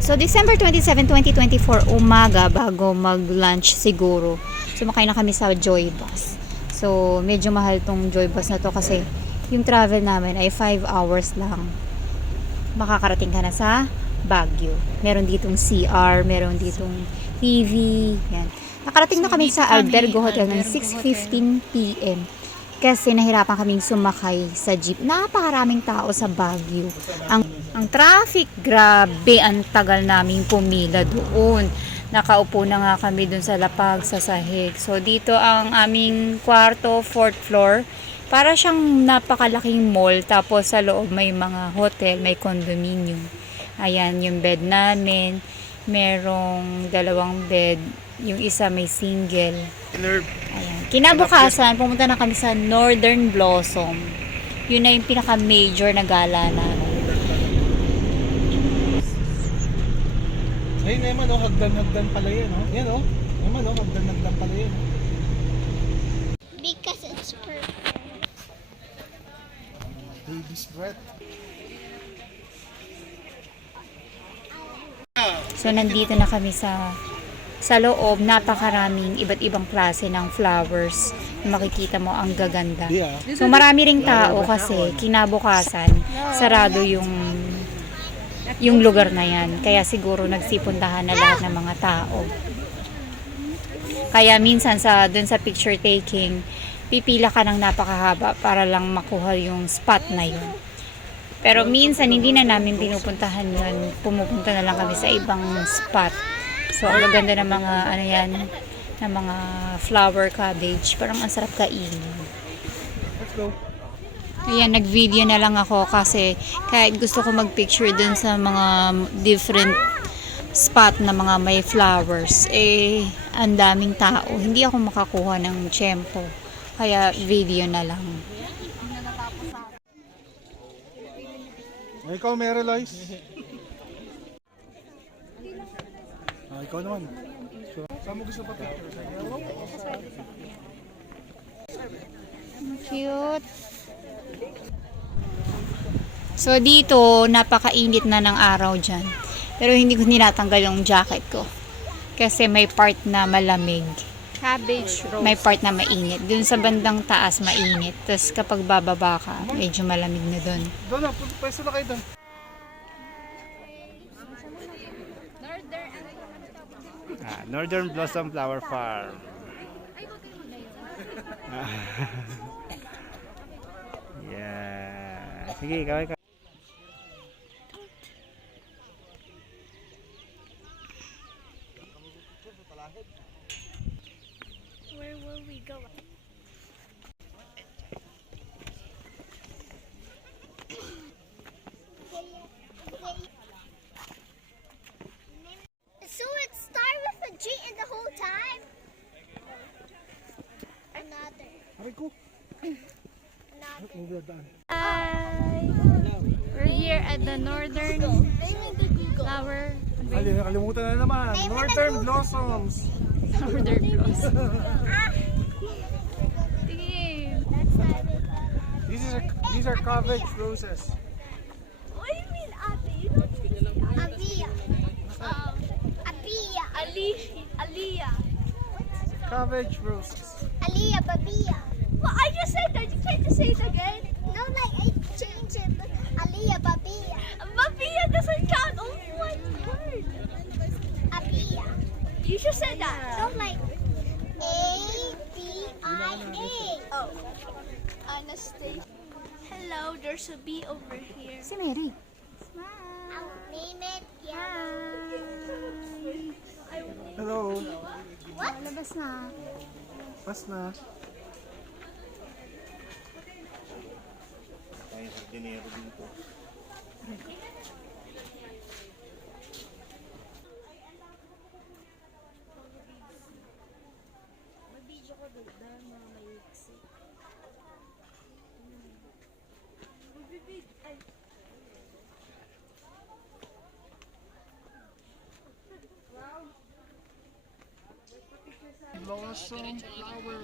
So, December 27, 2024, umaga, bago mag-lunch siguro, sumakay na kami sa Joy Bus. So, medyo mahal tong Joy Bus na to kasi yung travel namin ay 5 hours lang. Makakarating ka na sa Baguio. Meron ditong CR, meron ditong TV, yan. Nakarating na kami sa Albergo Hotel ng 6:15 PM. Kasi nahirapan kaming sumakay sa jeep. Napakaraming tao sa Baguio. Ang traffic, grabe, ang tagal naming pumila doon. Nakaupo na nga kami doon sa lapag, sa sahig. So, dito ang aming kwarto, 4th floor. Para siyang napakalaking mall. Tapos sa loob may mga hotel, may condominium. Ayan, yung bed namin. Merong 2 bed. Yung isa may single. Ayan. Kinabukasan, pumunta na kami sa Northern Blossom. Yun na yung pinaka-major na gala namin. Ayun naman, oh, hagdan-hagdan pala yan, oh. Yan, oh. Naman, oh, hagdan-hagdan pala yan. Because it's purple. Baby's breath. So, nandito na kami sa loob. Napakaraming iba't ibang klase ng flowers. Makikita mo ang gaganda. Yeah. So, marami ring tao kasi kinabukasan, sarado yung lugar na yan. Kaya siguro nagsipuntahan na lahat ng mga tao. Kaya minsan dun sa picture taking, pipila ka ng napakahaba para lang makuha yung spot na yun. Pero minsan hindi na namin pinupuntahan yun. Pumupunta na lang kami sa ibang spot. So, ang gaganda ng mga ano yan, ng mga flower cabbage. Parang ang sarap kainin. Let's go. Ayan, nag-video na lang ako kasi kahit gusto ko mag-picture dun sa mga different spot na mga may flowers, eh, ang daming tao. Hindi ako makakuha ng tiyempo. Kaya video na lang. Ikaw, Mary Lois. Ikaw naman. Saan mo gusto pa picture? Cute. So, dito, napakainit na ng araw dyan. Pero hindi ko nilatanggal yung jacket ko. Kasi may part na malamig. Cabbage roast. May part na mainit. Dun sa bandang taas, mainit. Tapos kapag bababa ka, medyo malamig na dun. Doon na, pwesto na kayo doon. Northern Blossom Flower Farm. Yeah. Sige, kaway ka. Where will we go? So it started with a G in the whole time? Another. Aray ko. Another. We're here at the Northern Flower. Kalimutan na naman. Northern Blossoms. Northern Blossom. Ah, Tingin. that's not it. These are cabbage roses. What do you mean, Abby? You don't speak Abia. Abia. Aliyah. Cabbage roses. Aliyah, Babia. Well, I just said that. You can't just say it again. No, like I changed it. But Aliyah, Babia. Babia doesn't count. Only one word. Abia. You just said that. No, like A-B-I-A. Oh. Anastasia. Hello, there's a bee over here. Si Mary. I'll name it Yellow. Hello. What? Labas na. Pas na. Blossom flower.